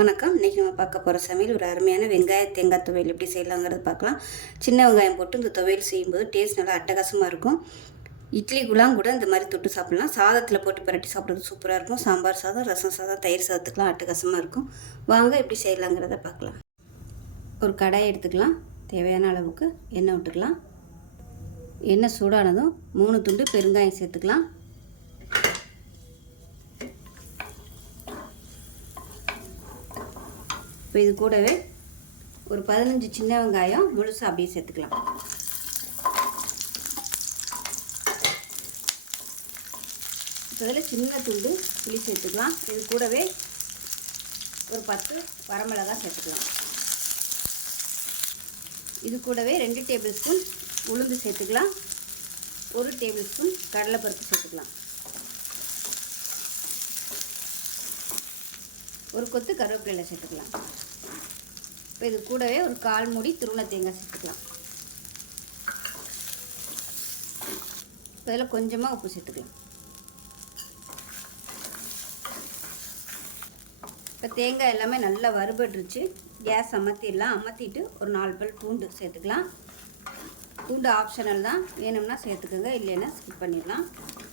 வணக்கம். இன்றைக்கி நம்ம பார்க்க போகிற சமையல் ஒரு அருமையான வெங்காய தேங்காய் துவையல் எப்படி செய்யலாங்கிறது பார்க்கலாம். சின்ன வெங்காயம் போட்டு இந்த துவையல் செய்யும்போது டேஸ்ட் நல்லா அட்டகாசமாக இருக்கும். இட்லிக்குலாம் கூட இந்த மாதிரி தொட்டு சாப்பிட்லாம். சாதத்தில் போட்டு பரட்டி சாப்பிட்றது சூப்பராக இருக்கும். சாம்பார் சாதம், ரசம் சாதம், தயிர் சாதத்துக்குலாம் அட்டகாசமாக இருக்கும். வாங்க எப்படி செய்யலாங்கிறத பார்க்கலாம். ஒரு கடாயை எடுத்துக்கலாம். தேவையான அளவுக்கு எண்ணெய் விட்டுக்கலாம். எண்ணெய் சூடானதும் 3 துண்டு பெருங்காயம் சேர்த்துக்கலாம். இப்போ இது கூடவே ஒரு 15 சின்ன வெங்காயம் முழுசாக அப்படியே சேர்த்துக்கலாம். இதில் சின்ன துண்டு புளி சேர்த்துக்கலாம். இது கூடவே ஒரு 10 வரமிளகாய் சேர்த்துக்கலாம். இது கூடவே 2 டேபிள் ஸ்பூன் உளுந்து சேர்த்துக்கலாம். 1 டேபிள் ஸ்பூன் கடலைப்பருப்பு சேர்த்துக்கலாம். ஒரு கொத்து கருவேப்பிலை சேர்த்துக்கலாம். இப்போ இது கூடவே ஒரு 1/4 மூடி துருவன தேங்காய் சேர்த்துக்கலாம். இதில் கொஞ்சமாக உப்பு சேர்த்துக்கலாம். இப்போ தேங்காய் எல்லாமே நல்லா வறுபட்டுருச்சு. கேஸ் அமர்த்திடலாம். அமர்த்திட்டு ஒரு 4 பல் பூண்டு சேர்த்துக்கலாம். பூண்டு ஆப்ஷனல் தான், வேணும்னா சேர்த்துக்கோங்க, இல்லைன்னா ஸ்கிப் பண்ணிடலாம்.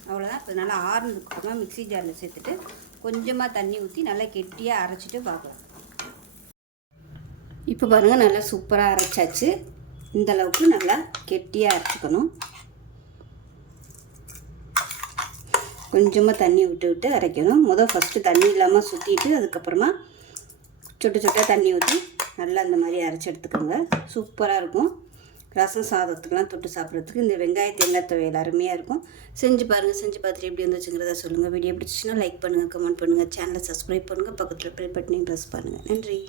அவ்வளோதான். இப்போ நல்லா ஆறுனதுக்கப்புறமா மிக்ஸி ஜாரில் சேர்த்துட்டு கொஞ்சமாக தண்ணி ஊற்றி நல்லா கெட்டியாக அரைச்சிட்டு பார்க்கலாம். இப்போ பாருங்கள், நல்லா சூப்பராக அரைச்சாச்சு. இந்த அளவுக்கு நல்லா கெட்டியாக அரைச்சிக்கணும். கொஞ்சமாக தண்ணி விட்டு அரைக்கணும். ஃபஸ்ட்டு தண்ணி இல்லாமல் சுற்றிட்டு அதுக்கப்புறமா சொட்டு சொட்டாக தண்ணி ஊற்றி நல்லா அந்த மாதிரி அரைச்சி எடுத்துக்கோங்க. சூப்பராக இருக்கும். ரசம் சாதத்துக்கெலாம் தொட்டு சாப்பிட்றதுக்கு இந்த வெங்காய தேங்காய் துவையல் அருமையாக இருக்கும். செஞ்சு பாருங்கள். செஞ்சு பார்த்துட்டு எப்படி வந்துச்சுங்கிறத சொல்லுங்கள். வீடியோ பிடிச்சிச்சின்னா லைக் பண்ணுங்கள், கமெண்ட் பண்ணுங்கள், சேனலை சப்ஸ்கிரைப் பண்ணுங்கள், பக்கத்தில் பெல் பட்டனையும் ப்ரெஸ் பண்ணுங்கள். நன்றி.